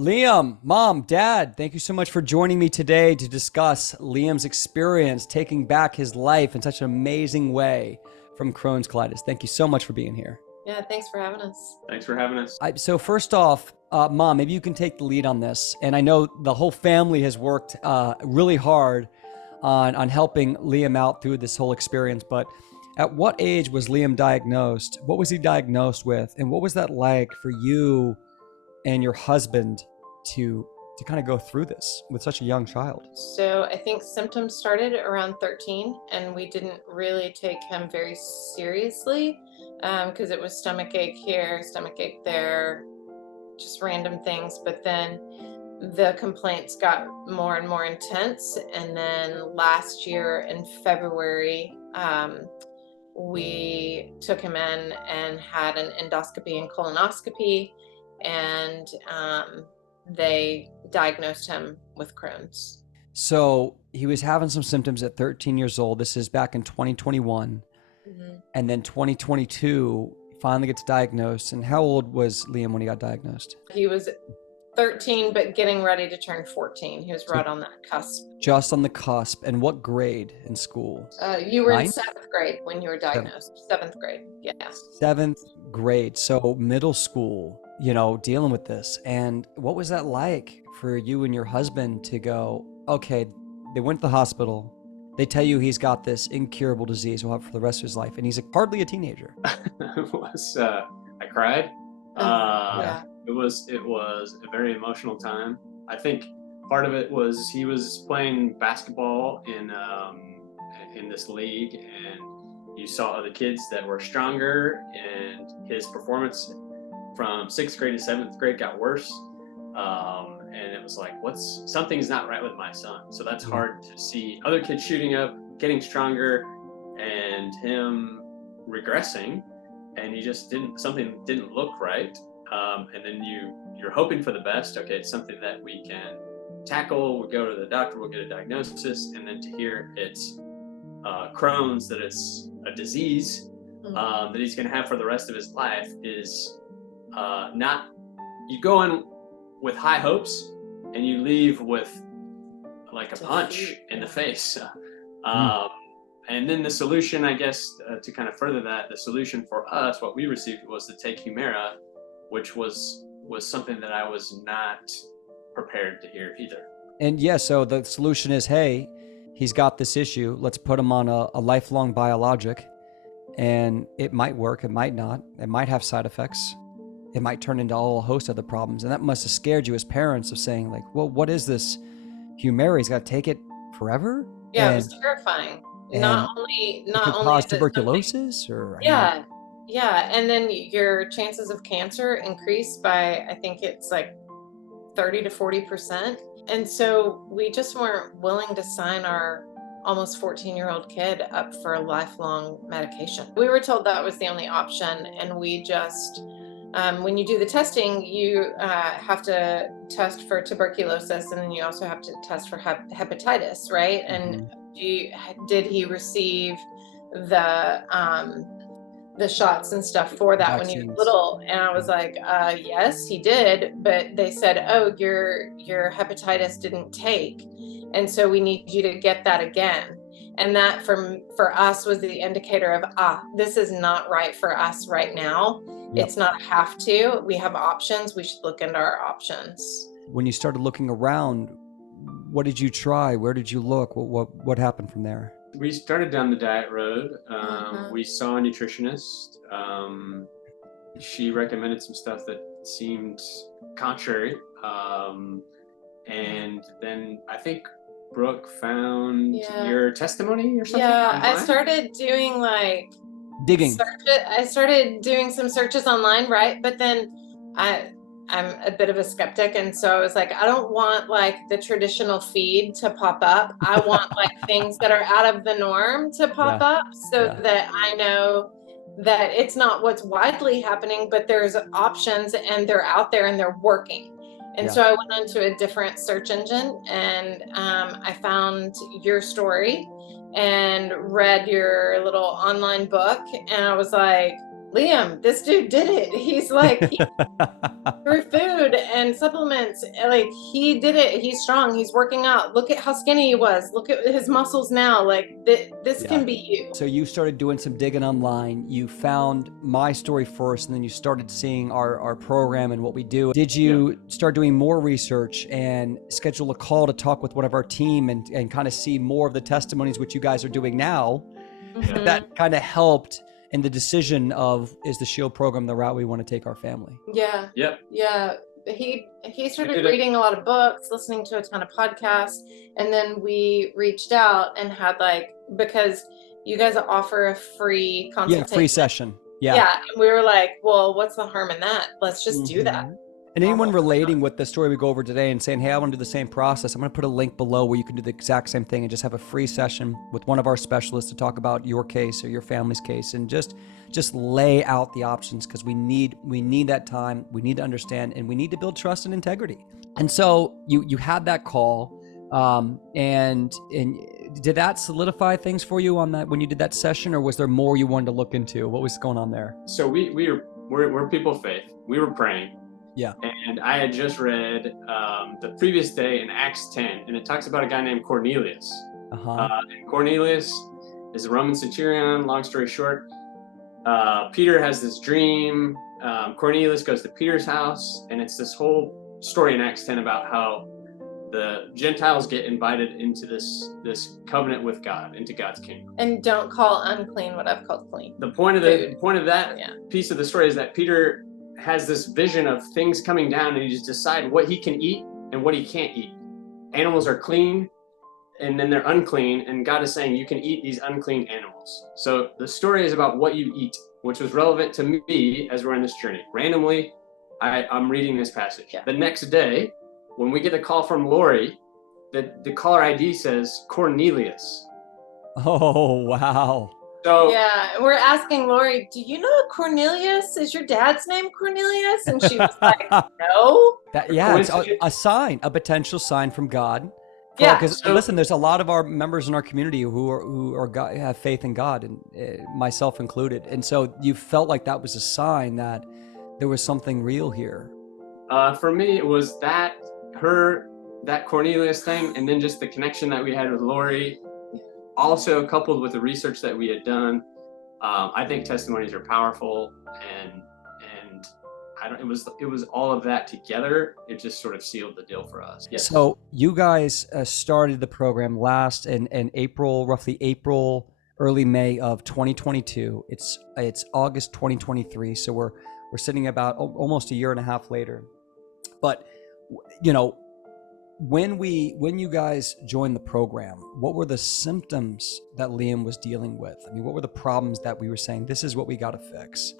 Liam, Mom, Dad, thank you so much for joining me today to discuss Liam's experience taking back his life in such an amazing way from Crohn's colitis. Thank you so much for being here. Yeah, thanks for having us. Thanks for having us. So first off, Mom, maybe you can take the lead on this. And I know the whole family has worked really hard on helping Liam out through this whole experience. But at what age was Liam diagnosed? What was he diagnosed with? And what was that like for you and your husband to kind of go through this with such a young child? So I think symptoms started around 13, and we didn't really take him very seriously because it was stomach ache here, stomach ache there, just random things. But then the complaints got more and more intense. And then last year in February, we took him in and had an endoscopy and colonoscopy, and they diagnosed him with Crohn's. So he was having some symptoms at 13 years old. This is back in 2021. Mm-hmm. And then 2022, finally gets diagnosed. And how old was Liam when he got diagnosed? He was 13, but getting ready to turn 14. He was right on that cusp. Just on the cusp. And what grade in school? You were in Ninth? 7th grade when you were diagnosed. 7th grade, yeah. 7th grade. So middle school, dealing with this. And what was that like for you and your husband to go, okay, they went to the hospital. They tell you he's got this incurable disease he'll have for the rest of his life. And he's hardly a teenager. I cried. Yeah. It was a very emotional time. I think part of it was he was playing basketball in this league, and you saw other kids that were stronger, and his performance from 6th grade to 7th grade got worse. And it was like, something's not right with my son. So that's hard to see other kids shooting up, getting stronger, and him regressing, and something didn't look right. And then you're hoping for the best. Okay, it's something that we can tackle. We'll go to the doctor, we'll get a diagnosis, and then to hear it's Crohn's, that it's a disease that he's going to have for the rest of his life is not. You go in with high hopes, and you leave with like a punch in the face. And then the solution, I guess, to kind of further that, the solution for us, what we received was to take Humira, which was something that I was not prepared to hear either. And yeah, so the solution is, hey, he's got this issue. Let's put him on a lifelong biologic, and it might work. It might not. It might have side effects. It might turn into a whole host of other problems. And that must have scared you as parents of saying like, well, what is this Humira? He's got to take it forever? Yeah, it was terrifying. Not only cause tuberculosis or yeah. And then your chances of cancer increase by, I think it's like 30 to 40%. And so we just weren't willing to sign our almost 14-year-old kid up for a lifelong medication. We were told that was the only option, and we just when you do the testing, you have to test for tuberculosis, and then you also have to test for hepatitis, right? And did he receive the shots and stuff for that Vaccines. when he was little? And I was like, yes, he did. But they said, oh, your hepatitis didn't take, and so we need you to get that again. And that for us was the indicator of, this is not right for us right now. Yep. It's not a have to. We have options. We should look into our options. When you started looking around, what did you try? Where did you look? What happened from there? We started down the diet road. We saw a nutritionist. She recommended some stuff that seemed contrary. And then I think Brooke found your testimony or something? Yeah, online? I started doing digging. I started doing some searches online, right? But then I'm a bit of a skeptic, and so I was like, I don't want like the traditional feed to pop up. I want like things that are out of the norm to pop up, so that I know that it's not what's widely happening, but there's options and they're out there and they're working. And so I went onto a different search engine, and I found your story and read your little online book, and I was like, Liam, this dude did it. He's like, through food and supplements, like he did it. He's strong. He's working out. Look at how skinny he was. Look at his muscles now. Like this can be you. So you started doing some digging online. You found my story first, and then you started seeing our program and what we do. Did you start doing more research and schedule a call to talk with one of our team and kind of see more of the testimonies, which you guys are doing now? Mhm. That kind of helped in the decision of, is the S.H.I.E.L.D. program the route we want to take our family? Yeah. Yep. Yeah. He started did it. reading a lot of books, listening to a ton of podcasts, and then we reached out and had because you guys offer a free consultation. Free session. Yeah. And we were like, well, what's the harm in that? Let's just do that. And anyone relating with the story we go over today and saying, hey, I want to do the same process, I'm going to put a link below where you can do the exact same thing and just have a free session with one of our specialists to talk about your case or your family's case and just lay out the options, because we need that time, we need to understand, and we need to build trust and integrity. And so you had that call, and did that solidify things for you on that when you did that session, or was there more you wanted to look into? What was going on there? So we're people of faith. We were praying. Yeah. And I had just read the previous day in Acts 10, and it talks about a guy named Cornelius. And Cornelius is a Roman centurion. Long story short, Peter has this dream. Cornelius goes to Peter's house, and it's this whole story in Acts 10 about how the Gentiles get invited into this covenant with God, into God's kingdom. And don't call unclean what I've called clean. The point of that piece of the story is that Peter has this vision of things coming down, and he just decide what he can eat and what he can't eat. Animals are clean, and then they're unclean, and God is saying you can eat these unclean animals. So the story is about what you eat, which was relevant to me as we're in this journey. Randomly, I'm reading this passage. Yeah. The next day, when we get a call from Lori, the caller ID says Cornelius. Oh, wow. So yeah, we're asking Lori, do you know Cornelius? Is your dad's name Cornelius? And she was like, no. It's a sign, a potential sign from God. Because listen, there's a lot of our members in our community who are God, have faith in God, and myself included. And so you felt like that was a sign that there was something real here. For me, it was that Cornelius thing, and then just the connection that we had with Lori. Also coupled with the research that we had done, I think testimonies are powerful, and it was all of that together. It just sort of sealed the deal for us. Yes. So you guys started the program last in April, roughly April, early May of 2022. It's August 2023, so we're sitting about almost a year and a half later. But when you guys joined the program, what were the symptoms that Liam was dealing with? I mean, what were the problems that we were saying, this is what we got to fix?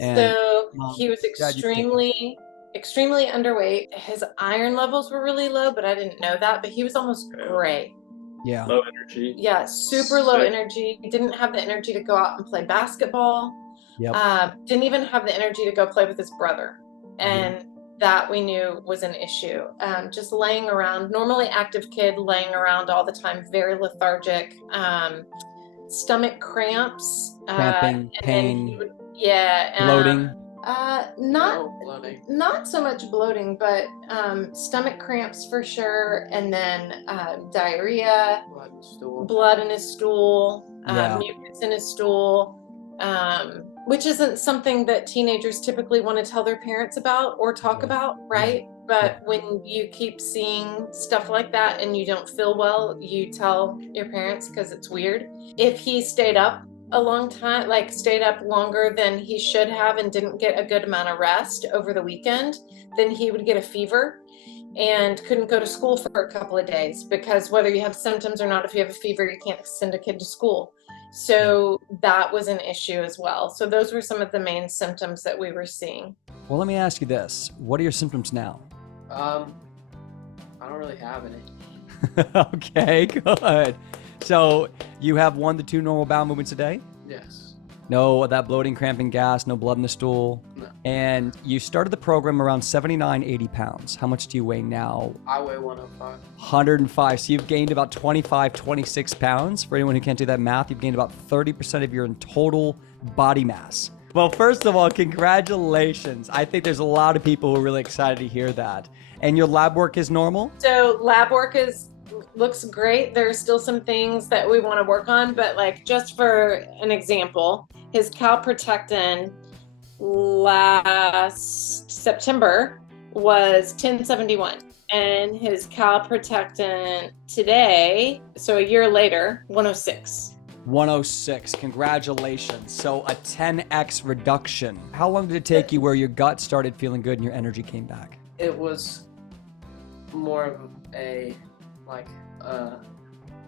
And so he was extremely underweight. His iron levels were really low, but I didn't know that. But he was almost gray. Yeah. Low energy. Yeah, super low energy. Didn't have the energy to go out and play basketball. Yep. Didn't even have the energy to go play with his brother. And that we knew was an issue. Just laying around, normally active kid, laying around all the time, very lethargic, stomach cramps, cramping, pain, bloating. Bloating. Not so much bloating, but stomach cramps for sure, and then diarrhea, blood in his stool, mucus in his stool. Which isn't something that teenagers typically want to tell their parents about or talk about, right? But when you keep seeing stuff like that and you don't feel well, you tell your parents because it's weird. If he stayed up a long time, stayed up longer than he should have and didn't get a good amount of rest over the weekend, then he would get a fever and couldn't go to school for a couple of days, because whether you have symptoms or not, if you have a fever, you can't send a kid to school. So that was an issue as well. So those were some of the main symptoms that we were seeing. Well, let me ask you this. What are your symptoms now? I don't really have any. Okay, good. So you have 1 to 2 normal bowel movements a day? Yes. No, that bloating, cramping, gas, no blood in the stool? No. And you started the program around 79, 80 pounds. How much do you weigh now? I weigh 105. 105. So you've gained about 25, 26 pounds. For anyone who can't do that math, you've gained about 30% of your total body mass Well, first of all, congratulations. I think there's a lot of people who are really excited to hear that. And your lab work is normal? So lab work looks great. There's still some things that we want to work on, but like just for an example, his calprotectin last September was 1071, and his calprotectin today, so a year later, 106. 106. Congratulations. So a 10x reduction. How long did it take you where your gut started feeling good and your energy came back? It was more of a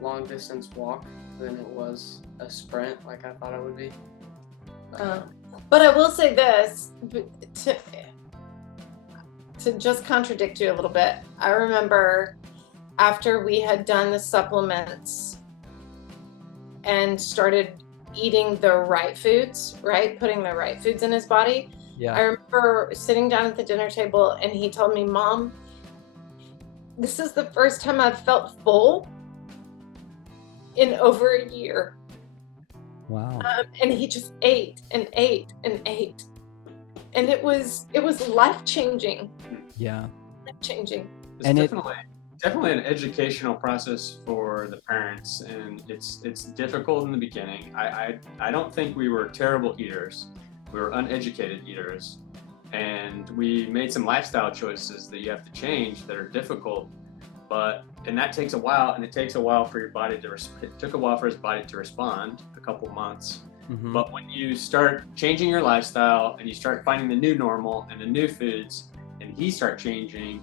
long distance walk than it was a sprint like I thought it would be. But I will say this, to just contradict you a little bit. I remember after we had done the supplements and started eating the right foods, right? Putting the right foods in his body. Yeah. I remember sitting down at the dinner table and he told me, Mom, this is the first time I've felt full in over a year. Wow. And he just ate and ate and ate. And it was life-changing. Yeah. Life-changing. It's And definitely an educational process for the parents, and it's difficult in the beginning. I don't think we were terrible eaters. We were uneducated eaters, and we made some lifestyle choices that you have to change that are difficult. And that takes a while, and it takes a while for your body it took a while for his body to respond, a couple months. Mm-hmm. But when you start changing your lifestyle and you start finding the new normal and the new foods, and he start changing,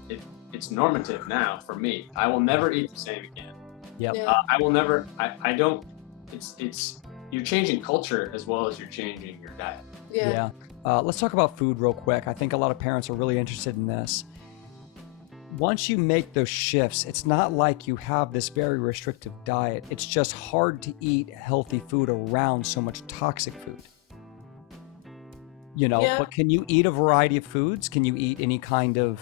it's normative now for me. I will never eat the same again. Yep. Yeah. I will never. I don't. It's you're changing culture as well as you're changing your diet. Yeah. Let's talk about food real quick. I think a lot of parents are really interested in this. Once you make those shifts, it's not like you have this very restrictive diet. It's just hard to eat healthy food around so much toxic food. Yeah. But can you eat a variety of foods? Can you eat any kind of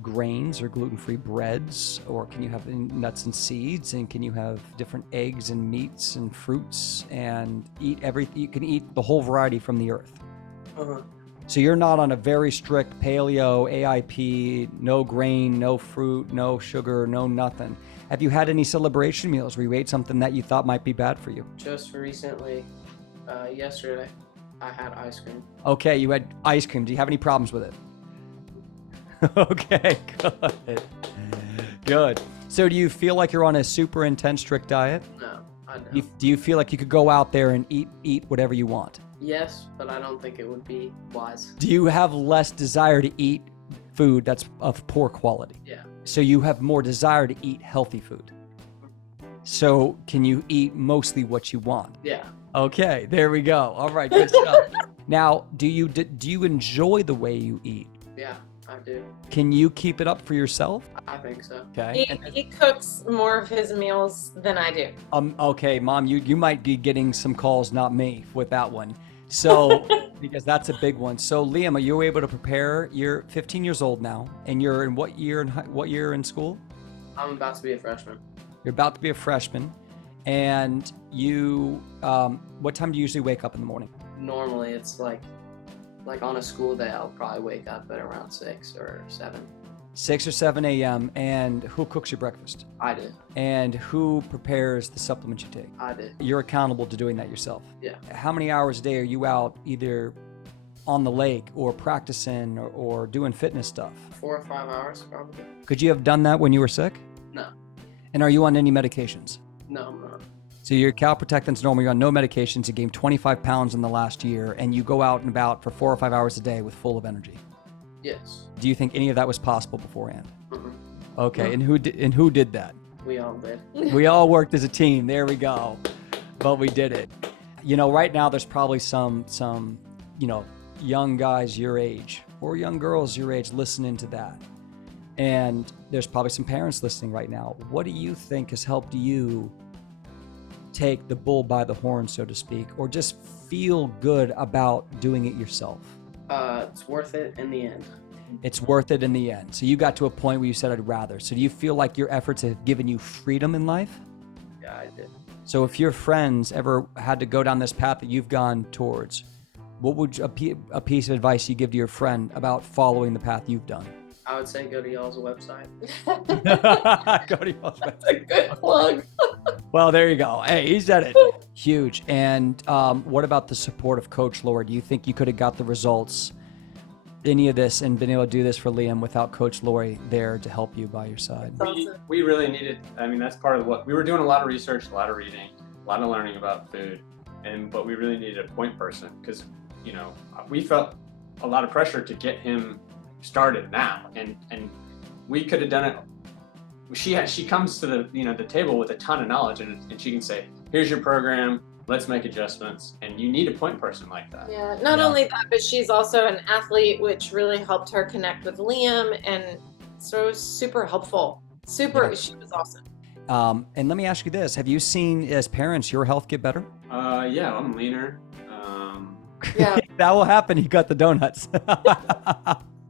grains or gluten-free breads? Or can you have nuts and seeds? And can you have different eggs and meats and fruits and eat everything? You can eat the whole variety from the earth. Uh-huh. So you're not on a very strict paleo, AIP, no grain, no fruit, no sugar, no nothing. Have you had any celebration meals where you ate something that you thought might be bad for you? Just recently, yesterday, I had ice cream. Okay, you had ice cream. Do you have any problems with it? Okay, good. Good. So do you feel like you're on a super intense, strict diet? No, I don't. Do you feel like you could go out there and eat whatever you want? Yes, but I don't think it would be wise. Do you have less desire to eat food that's of poor quality? Yeah. So you have more desire to eat healthy food. So can you eat mostly what you want? Yeah. Okay, there we go. All right, good stuff. Now, do you enjoy the way you eat? Yeah, I do. Can you keep it up for yourself? I think so. Okay. He cooks more of his meals than I do. Okay, Mom, you might be getting some calls, not me, with that one. So, because that's a big one. So, Liam, are you able to prepare? You're 15 years old now, and you're in what year in school? I'm about to be a freshman. You're about to be a freshman, and you, what time do you usually wake up in the morning? Normally, it's like on a school day, I'll probably wake up at around 6 or 7. 6 or 7 a.m. And who cooks your breakfast? I do. And who prepares the supplements you take? I do. You're accountable to doing that yourself. Yeah. How many hours a day are you out either on the lake or practicing or doing fitness stuff? 4 or 5 hours, probably. Could you have done that when you were sick? No. And are you on any medications? No, I'm not. So your calprotectin's normal, you're on no medications, you gained 25 pounds in the last year, and you go out and about for 4 or 5 hours a day with full of energy. Yes. Do you think any of that was possible beforehand? Mhm. Okay, No. and who did that? We all did. We all worked as a team. There we go. But we did it. Right now there's probably some young guys your age or young girls your age listening to that. And there's probably some parents listening right now. What do you think has helped you take the bull by the horn, so to speak, or just feel good about doing it yourself? It's worth it in the end. It's worth it in the end. So you got to a point where you said, I'd rather. So do you feel like your efforts have given you freedom in life? Yeah, I did. So if your friends ever had to go down this path that you've gone towards, what would a piece of advice you give to your friend about following the path you've done? I would say go to y'all's website. Go to y'all's website. That's a good plug. Well, there you go. Hey, he said it. Huge. And what about the support of Coach Lori? Do you think you could have got the results, any of this, and been able to do this for Liam without Coach Lori there to help you by your side? We really needed, I mean, that's part of what we were doing, a lot of research, a lot of reading, a lot of learning about food. But we really needed a point person because, you know, we felt a lot of pressure to get him started now. And we could have done it. She comes to the table with a ton of knowledge and she can say, here's your program, let's make adjustments. And you need a point person like that. Yeah, not only that, but she's also an athlete, which really helped her connect with Liam. And so it was super helpful. She was awesome. And let me ask you this. Have you seen, as parents, your health get better? Yeah, I'm leaner. Yeah. That will happen. You got the donuts.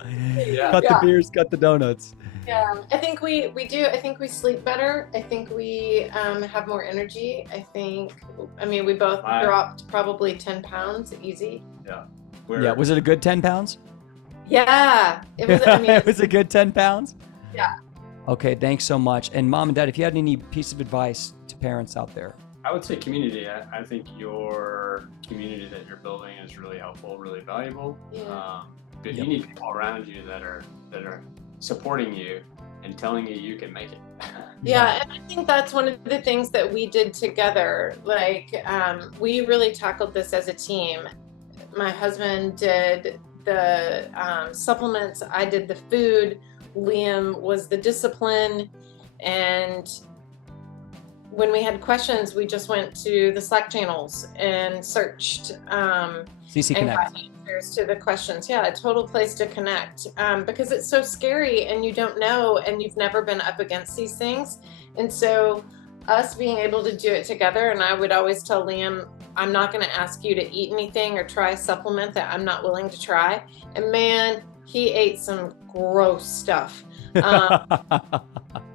Yeah. Cut the beers, cut the donuts. Yeah, I think we do. I think we sleep better. I think we have more energy. We both dropped probably 10 pounds easy. Yeah. Was it a good 10 pounds? Yeah, it was. It was a good 10 pounds? Yeah. Okay, thanks so much. And Mom and Dad, if you had any piece of advice to parents out there. I would say community. I think your community that you're building is really helpful, really valuable. Yeah. But you need people around you that are supporting you and telling you can make it. Yeah, and I think that's one of the things that we did together. Like, we really tackled this as a team. My husband did the supplements, I did the food, Liam was the discipline, and when we had questions, we just went to the Slack channels and searched CC and Connect. got answers to the questions. Yeah, a total place to connect because it's so scary and you don't know and you've never been up against these things. And so us being able to do it together, and I would always tell Liam, I'm not going to ask you to eat anything or try a supplement that I'm not willing to try. And man, he ate some gross stuff.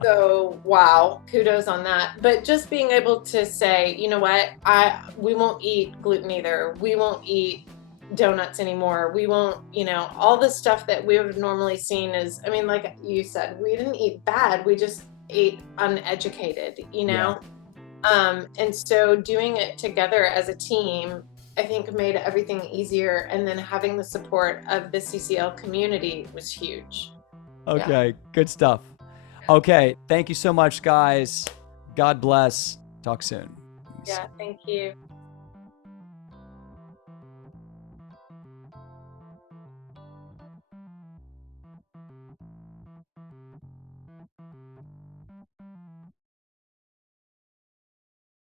So wow, kudos on that. But just being able to say, you know what, we won't eat gluten either. We won't eat donuts anymore. We won't, all the stuff that we would have normally seen is, like you said, we didn't eat bad. We just ate uneducated, Yeah. And so doing it together as a team, I think made everything easier. And then having the support of the CCL community was huge. Okay, good stuff. Okay, thank you so much, guys. God bless. Talk soon. Yeah, thank you.